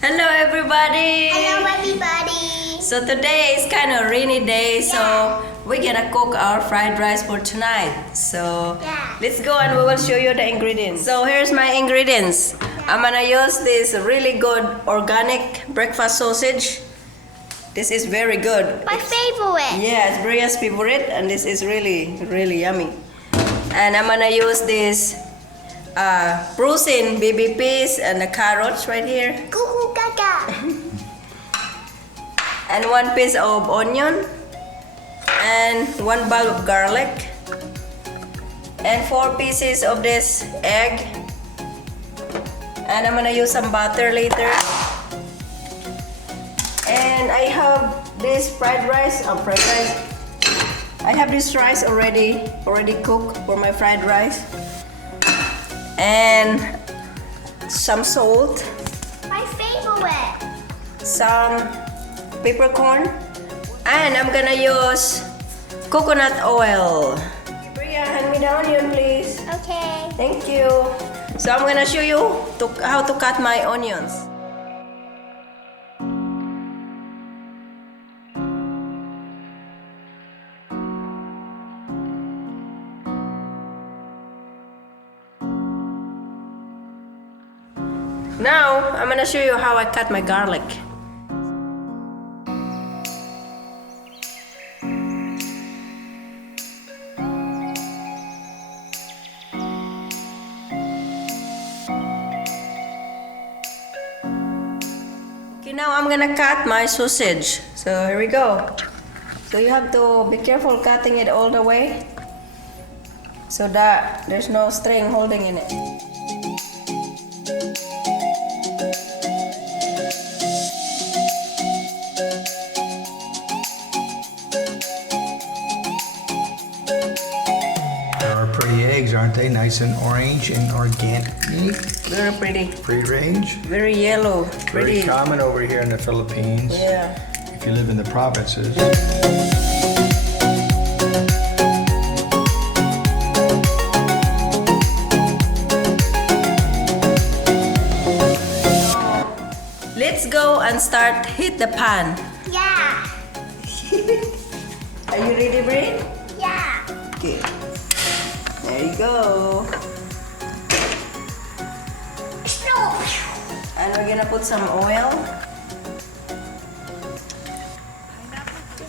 Hello everybody! Hello everybody! So today is kind of rainy day, so we're gonna cook our fried rice for tonight. So let's go and we will show you the ingredients. So here's my ingredients. I'm gonna use this really good organic breakfast sausage. This is very good. My favorite! Yeah, it's Bria's favorite and this is really yummy. And I'm gonna use this frozen baby peas and the carrots right here. Cuckoo gaga! And 1 piece of onion and 1 bulb of garlic and 4 pieces of this egg, and I'm gonna use some butter later. And I have this fried rice. I have this rice already cooked for my fried rice, and some salt, My favorite! some peppercorn, and I'm gonna use coconut oil. Bria, hand me the onion please. Okay. Thank you. So I'm gonna show you how to cut my onions. Now I'm gonna show you how I cut my garlic. Okay, now I'm gonna cut my sausage. So here we go. So you have to be careful cutting it all the way so that there's no string holding in it. There are pretty eggs, aren't they? Nice and orange and organic. Very pretty. Free range. Very yellow. Very Pretty. common over here in the Philippines. Yeah. If you live in the provinces. Let's go and start hit the pan. Yeah! Are you ready, Brie? Yeah! Okay. There you go. And we're gonna put some oil.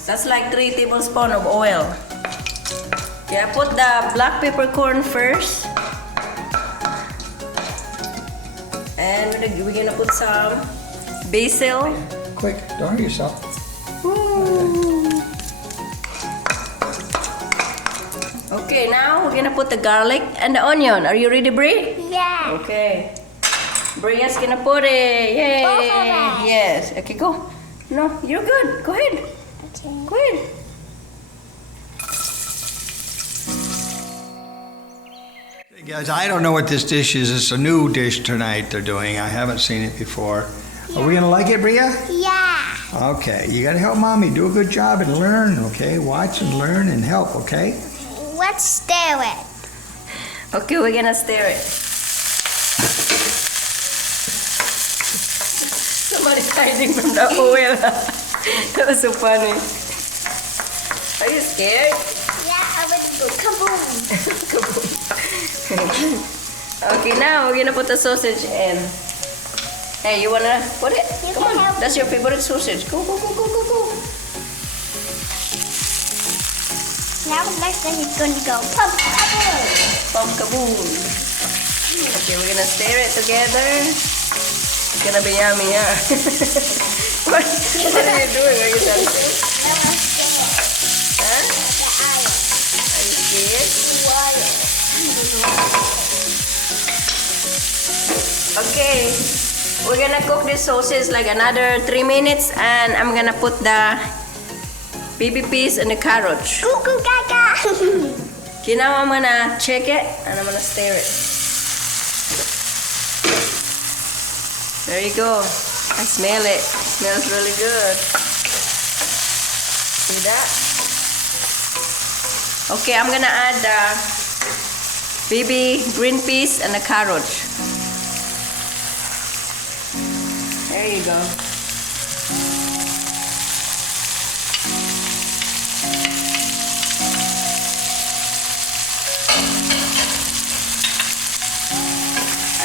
That's like 3 tablespoons of oil. Yeah, put the black peppercorn first. And we're gonna put some basil. Quick, don't hurt yourself. Woo. Okay, now we're gonna put the garlic and the onion. Are you ready, Brie? Yeah! Okay. Bria's gonna put it. Yay! Both of us. Yes. Okay, go. No, you're good. Go ahead. Okay. Go ahead. Hey guys, I don't know what this dish is. It's a new dish tonight they're doing. I haven't seen it before. Are we gonna like it, Bria? Yeah! Okay, you gotta help mommy. Do a good job and learn, okay? Watch and learn and help, okay? Let's stir it. Okay, we're gonna stir it. Somebody's hiding from the oil. That was so funny. Are you scared? Yeah, I want to go kaboom! Okay, now we're gonna put the sausage in. Hey, you wanna put it? You Come can on. help. That's your favorite sausage. Go, go, go, go, go, go. Now the next thing is going to go pump kaboom! Pom kaboom. Okay, we're gonna stir it together. It's gonna be yummy, yeah. what are you doing? Are you dancing? Huh? Are you scared? Okay, we're gonna cook this sausage like another 3 minutes, and I'm gonna put the baby peas and the carrots. Cuckoo gaga! Okay, now I'm gonna check it and I'm gonna stir it. There you go. I smell it. Smells really good. See that? Okay, I'm gonna add the baby green peas and the carrots. There you go. And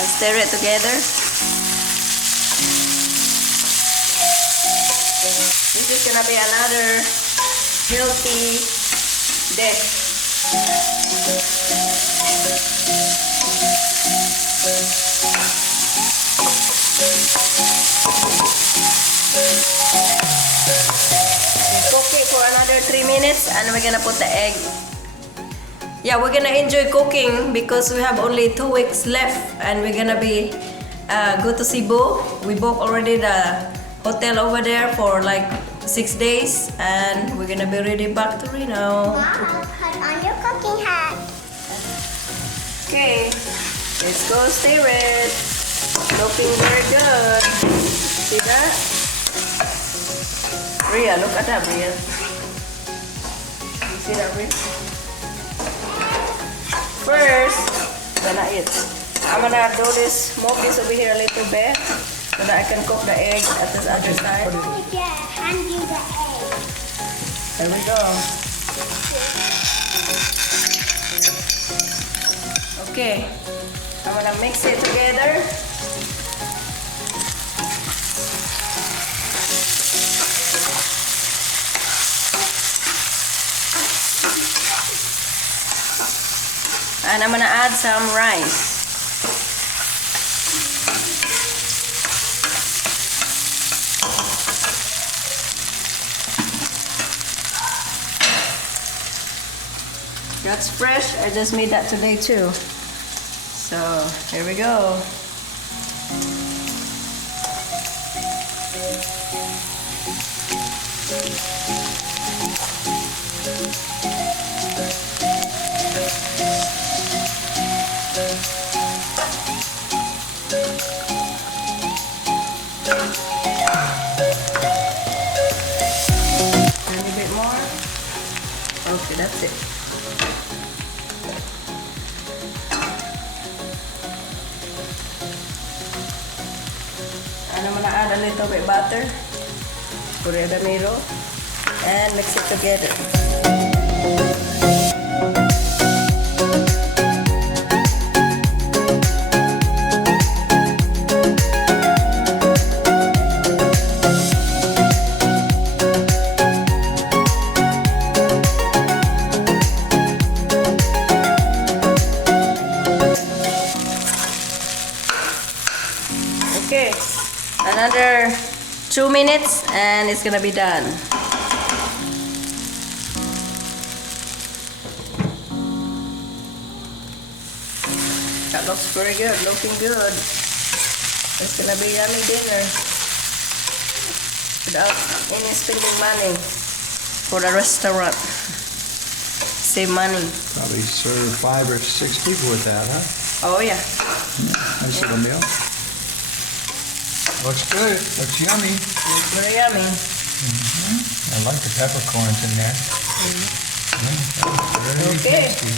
stir it together. This is gonna be another healthy dish. Cook it for another 3 minutes and we're gonna put the egg. Yeah, we're gonna enjoy cooking because we have only 2 weeks left and we're gonna be go to Cebu. We booked already the hotel over there for like 6 days and we're gonna be ready back to Reno. Wow, put on your cooking hat. Okay, let's go stir it. Looking very good. See that? Ria, look at that, Ria. You see that, Ria? First, gonna eat. I'm gonna do this, move this over here a little bit so that I can cook the egg at this other side. Yeah, hand you the egg. There we go. Okay, I'm gonna mix it together. And I'm gonna add some rice. That's fresh. I just made that today too. So here we go. A little bit more. Okay, that's it. And I'm gonna add a little bit butter, oregano, and mix it together. Okay, another 2 minutes and it's gonna be done. That looks very good, looking good. It's gonna be yummy dinner without any spending money for the restaurant. Save money. Probably serve 5 or 6 people with that, huh? Oh yeah. Nice little meal. Looks good. Looks yummy. It's very yummy. I like the peppercorns in there. Very Okay. tasty.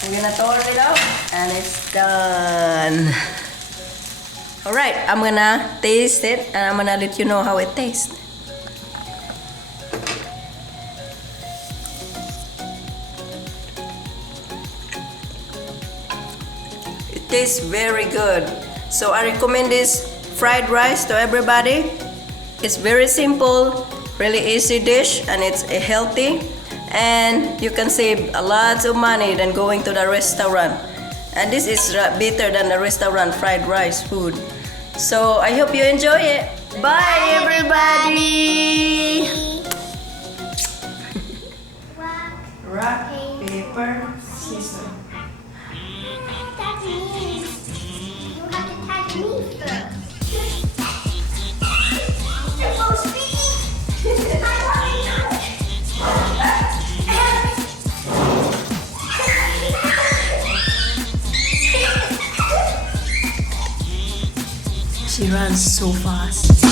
We're gonna turn it out and it's done. Alright, I'm gonna taste it and I'm gonna let you know how it tastes. It tastes very good. So I recommend this fried rice to everybody. It's very simple, really easy dish, and it's healthy. And you can save a lot of money than going to the restaurant. And this is better than the restaurant fried rice food. So I hope you enjoy it. Bye everybody! Rock, paper, scissors. That means you have to touch me first. Oh, sweetie! I want to touch. She runs so fast.